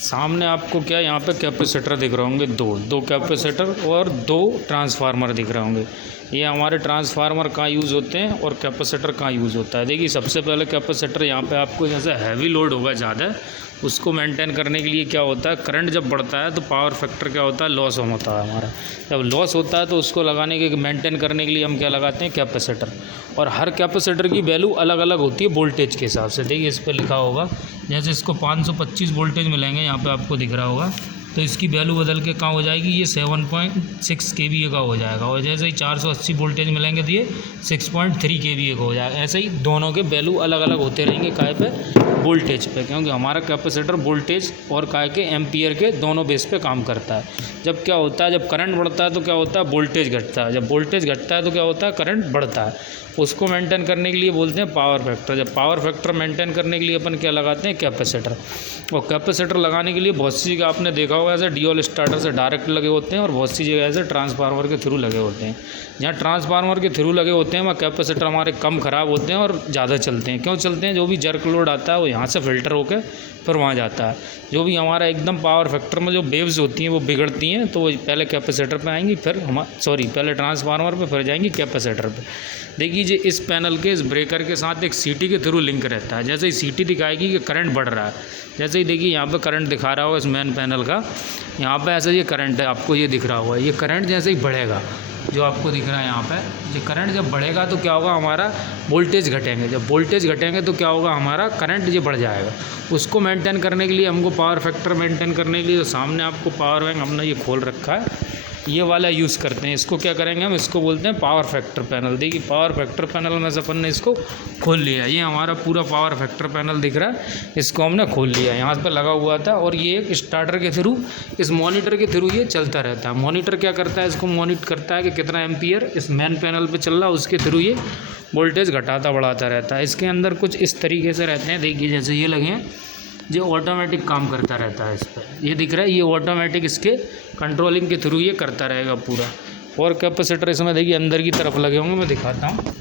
सामने आपको क्या यहाँ पे कैपेसिटर दिख रहे होंगे, दो कैपेसिटर और 2 ट्रांसफार्मर दिख रहे होंगे। ये हमारे ट्रांसफार्मर कहाँ यूज़ होते हैं और कैपेसिटर कहाँ यूज़ होता है। देखिए सबसे पहले कैपेसिटर यहाँ पे आपको जैसे हैवी लोड होगा ज़्यादा, उसको मेंटेन करने के लिए क्या होता है, करंट जब बढ़ता है तो पावर फैक्टर क्या होता है, लॉस होता है हमारा। जब लॉस होता है तो उसको लगाने के मेंटेन करने के लिए हम क्या लगाते हैं, कैपेसिटर। और हर कैपेसिटर की वैल्यू अलग अलग होती है वोल्टेज के हिसाब से। देखिए इस पर लिखा होगा, जैसे इसको 525 वोल्टेज मिलेंगे, यहाँ पे आपको दिख रहा होगा, तो इसकी वैल्यू बदल के कहाँ हो जाएगी, ये 7.6 kVA का हो जाएगा। और जैसे ही 480 वोल्टेज मिलेंगे तो ये 6.3 kVA का हो जाएगा। ऐसे ही दोनों के वैल्यू अलग अलग होते रहेंगे काय पे, वोल्टेज पे, क्योंकि हमारा कैपेसिटर वोल्टेज और काय के एम्पियर के दोनों बेस पे काम करता है। जब क्या होता है, जब करंट बढ़ता है तो क्या होता है, वोल्टेज घटता है। जब वोल्टेज घटता है तो क्या होता है, करंट बढ़ता है। उसको मेंटेन करने के लिए बोलते हैं पावर फैक्टर। जब पावर फैक्टर मेंटेन करने के लिए अपन क्या लगाते हैं, कैपेसिटर। और कैपेसिटर लगाने के लिए बहुत सी जगह आपने देखा होगा ऐसे डीओल स्टार्टर से डायरेक्ट लगे होते हैं, और बहुत सी जगह ऐसे ट्रांसफार्मर के थ्रू लगे होते हैं। जहाँ ट्रांसफार्मर के थ्रू लगे होते हैं वहाँ कैपेसिटर हमारे कम ख़राब होते हैं और ज़्यादा चलते हैं। क्यों चलते हैं, जो भी जर्क लोड आता है वो यहाँ से फ़िल्टर होकर फिर वहाँ जाता है। जो भी हमारा एकदम पावर फैक्टर में जो वेव्स होती हैं वो बिगड़ती हैं, तो वो पहले कैपेसिटर पे आएंगी, फिर पहले ट्रांसफार्मर पे, फिर जाएंगी कैपेसिटर पे। देखिए जी इस पैनल के इस ब्रेकर के साथ एक सीटी के थ्रू लिंक रहता है। जैसे ही सीटी दिखाएगी कि करंट बढ़ रहा है, जैसे ही देखिए यहाँ पे करंट दिखा रहा होगा इस मेन पैनल का, यहाँ पे ऐसा ये करंट है, आपको ये दिख रहा होगा, ये करंट जैसे ही बढ़ेगा, जो आपको दिख रहा है यहाँ पे, ये करंट जब बढ़ेगा तो क्या होगा, हमारा वोल्टेज घटेंगे। जब वोल्टेज घटेंगे तो क्या होगा, हमारा करंट ये बढ़ जाएगा। उसको मेंटेन करने के लिए हमको पावर फैक्टर मेंटेन करने के लिए, तो सामने आपको पावर बैंक हमने ये खोल रखा है, ये वाला यूज़ करते हैं। इसको क्या करेंगे हम, इसको बोलते हैं पावर फैक्टर पैनल। देखिए पावर फैक्टर पैनल में से अपन ने इसको खोल लिया। ये हमारा पूरा पावर फैक्टर पैनल दिख रहा है, इसको हमने खोल लिया। यहाँ पर लगा हुआ था और ये एक स्टार्टर के थ्रू, इस मॉनिटर के थ्रू ये चलता रहता है। मॉनिटर क्या करता है, इसको मॉनिटर करता है कि कितना एम्पियर इस मेन पैनल पर चल रहा है, उसके थ्रू ये वोल्टेज घटाता बढ़ाता रहता है। इसके अंदर कुछ इस तरीके से रहते हैं, देखिए जैसे ये लगे हैं, जो ऑटोमेटिक काम करता रहता है। इस पर ये दिख रहा है, ये ऑटोमेटिक इसके कंट्रोलिंग के थ्रू ये करता रहेगा पूरा। और कैपेसिटर इसमें देखिए अंदर की तरफ लगे होंगे, मैं दिखाता हूँ।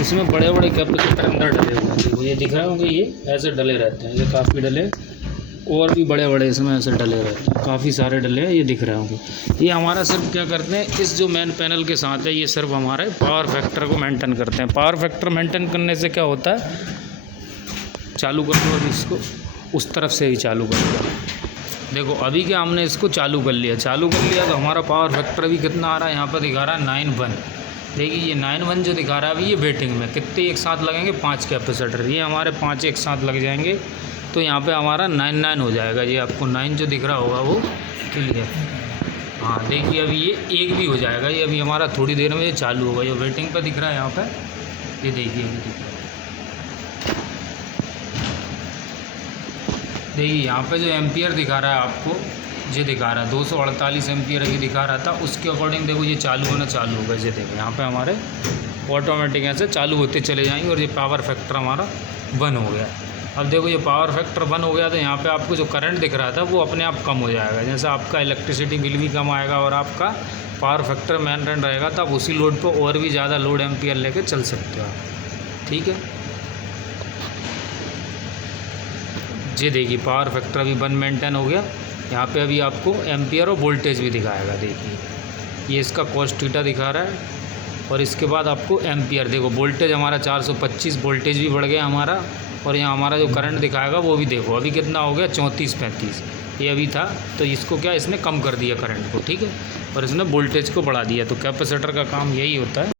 इसमें बड़े बड़े कैपेसिटर अंदर डले हुए हैं, देखो ये दिख रहे होंगे, ये ऐसे डले रहते हैं, ये काफ़ी डले, और भी बड़े बड़े इसमें ऐसे डले रहते हैं, काफ़ी सारे डले हैं, ये दिख रहे होंगे। ये हमारा सिर्फ क्या करते हैं, इस जो मेन पैनल के साथ है, ये सिर्फ हमारे पावर फैक्टर को मेंटेन करते हैं। पावर फैक्टर मेंटेन करने से क्या होता है, चालू कर दो इसको, उस तरफ से ही चालू कर दो। देखो अभी क्या हमने इसको चालू कर लिया तो हमारा पावर फैक्टर भी कितना आ रहा है, यहाँ पर दिखा रहा है 9:1। देखिए ये 9:1 जो दिखा रहा है अभी, ये वेटिंग में कितने एक साथ लगेंगे, 5 कैपेसिटर, ये हमारे 5 एक साथ लग जाएंगे, तो यहाँ पे हमारा 9:9 हो जाएगा। ये आपको 9 जो दिख रहा होगा वो क्लियर। हाँ देखिए अभी ये 1 भी हो जाएगा, ये अभी हमारा थोड़ी देर में ये चालू होगा। ये वेटिंग पे दिख रहा है यहाँ पे, ये देखिए अभी दिख रहा है। देखिए यहाँ पे जो एम्पियर दिखा रहा है आपको, ये दिखा रहा है 248 एम्पियर अभी दिखा रहा था, उसके अकॉर्डिंग देखो ये चालू होना चालू होगा। ये देखो यहाँ पे हमारे ऑटोमेटिक ऐसे चालू होते चले जाएंगे, और ये पावर फैक्टर हमारा बंद हो गया। अब देखो ये पावर फैक्टर बंद हो गया, तो यहाँ पे आपको जो करंट दिख रहा था वो अपने आप कम हो जाएगा। जैसे आपका इलेक्ट्रिसिटी बिल भी कम आएगा और आपका पावर फैक्टर मेंटेन रहेगा, तो आप उसी लोड पर और भी ज़्यादा लोड एम्पियर लेके चल सकते हो आप। ठीक है, ये देखिए पावर फैक्टर अभी बंद मेंटेन हो गया। यहाँ पे अभी आपको एम्पियर और वोल्टेज भी दिखाएगा। देखिए ये इसका कॉस थीटा दिखा रहा है, और इसके बाद आपको एम्पियर, देखो वोल्टेज हमारा 425 वोल्टेज भी बढ़ गया हमारा, और यहाँ हमारा जो करंट दिखाएगा वो भी देखो अभी कितना हो गया, 34-35 ये अभी था, तो इसको क्या इसने कम कर दिया करंट को। ठीक है, और इसने वोल्टेज को बढ़ा दिया। तो कैपेसिटर का काम यही होता है।